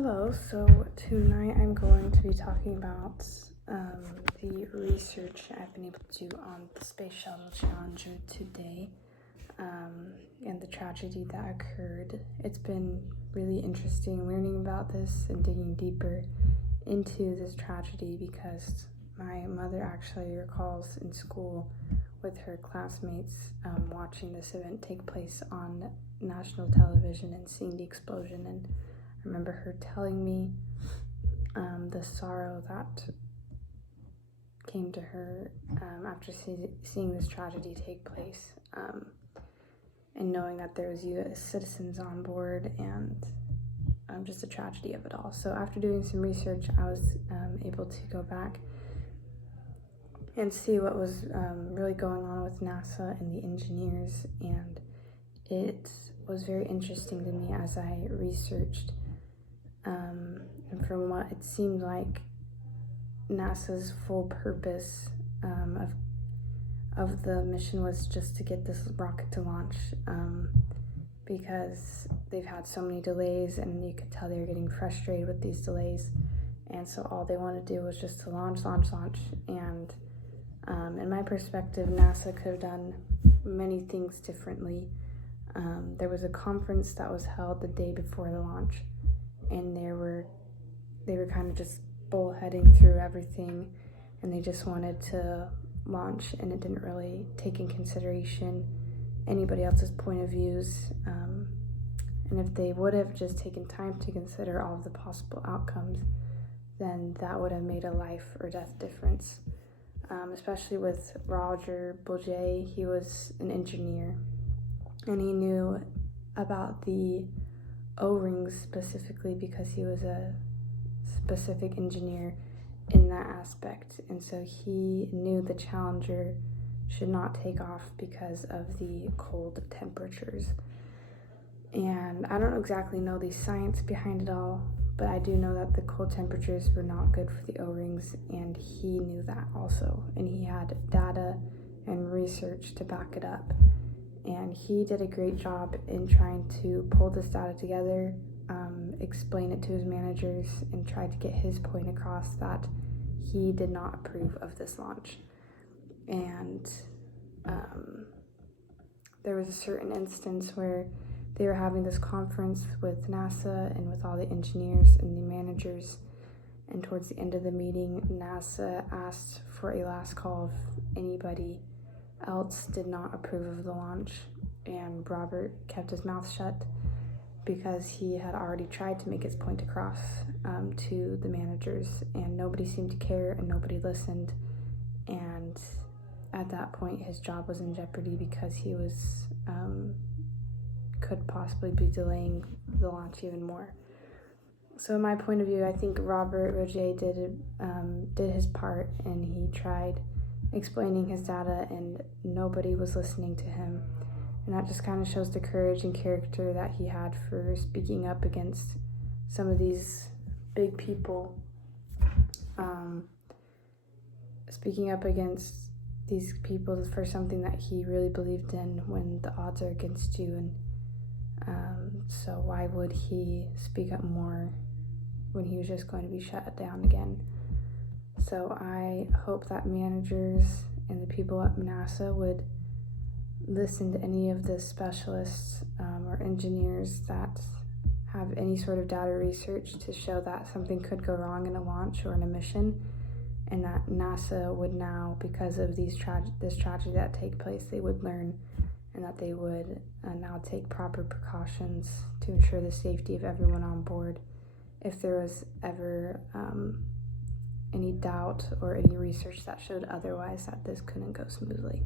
Hello, so tonight I'm going to be talking about the research I've been able to do on the Space Shuttle Challenger today and the tragedy that occurred. It's been really interesting learning about this and digging deeper into this tragedy because my mother actually recalls in school with her classmates watching this event take place on national television and seeing the explosion, and I remember her telling me the sorrow that came to her after seeing this tragedy take place, and knowing that there was U.S. citizens on board, and just the tragedy of it all. So after doing some research, I was able to go back and see what was really going on with NASA and the engineers, and it was very interesting to me as I researched. And from what it seemed like, NASA's full purpose of the mission was just to get this rocket to launch, because they've had so many delays, and you could tell they were getting frustrated with these delays, and so all they wanted to do was just to launch. And in my perspective, NASA could have done many things differently. There was a conference that was held the day before the launch, and they were kind of just bullheading through everything, and they just wanted to launch, and it didn't really take in consideration anybody else's point of views. And if they would have just taken time to consider all of the possible outcomes, then that would have made a life or death difference. Especially with Roger Bourget, he was an engineer, and he knew about the O-rings specifically because he was a specific engineer in that aspect, and so he knew the Challenger should not take off because of the cold temperatures. And I don't exactly know the science behind it all, but I do know that the cold temperatures were not good for the O-rings, and he knew that also, and he had data and research to back it up. And he did a great job in trying to pull this data together, explain it to his managers, and tried to get his point across that he did not approve of this launch. And there was a certain instance where they were having this conference with NASA and with all the engineers and the managers, and towards the end of the meeting, NASA asked for a last call if anybody else did not approve of the launch, and Robert kept his mouth shut because he had already tried to make his point across to the managers, and nobody seemed to care and nobody listened. And at that point, his job was in jeopardy because he was could possibly be delaying the launch even more. So in my point of view, I think Robert Roger did his part, and he tried explaining his data, and nobody was listening to him. And that just kind of shows the courage and character that he had for speaking up against some of these big people, speaking up against these people for something that he really believed in when the odds are against you. And so why would he speak up more when he was just going to be shut down again? So I hope that managers and the people at NASA would listen to any of the specialists or engineers that have any sort of data research to show that something could go wrong in a launch or in a mission, and that NASA would now, because of this tragedy that take place, they would learn, and that they would now take proper precautions to ensure the safety of everyone on board if there was ever any doubt or any research that showed otherwise, that this couldn't go smoothly.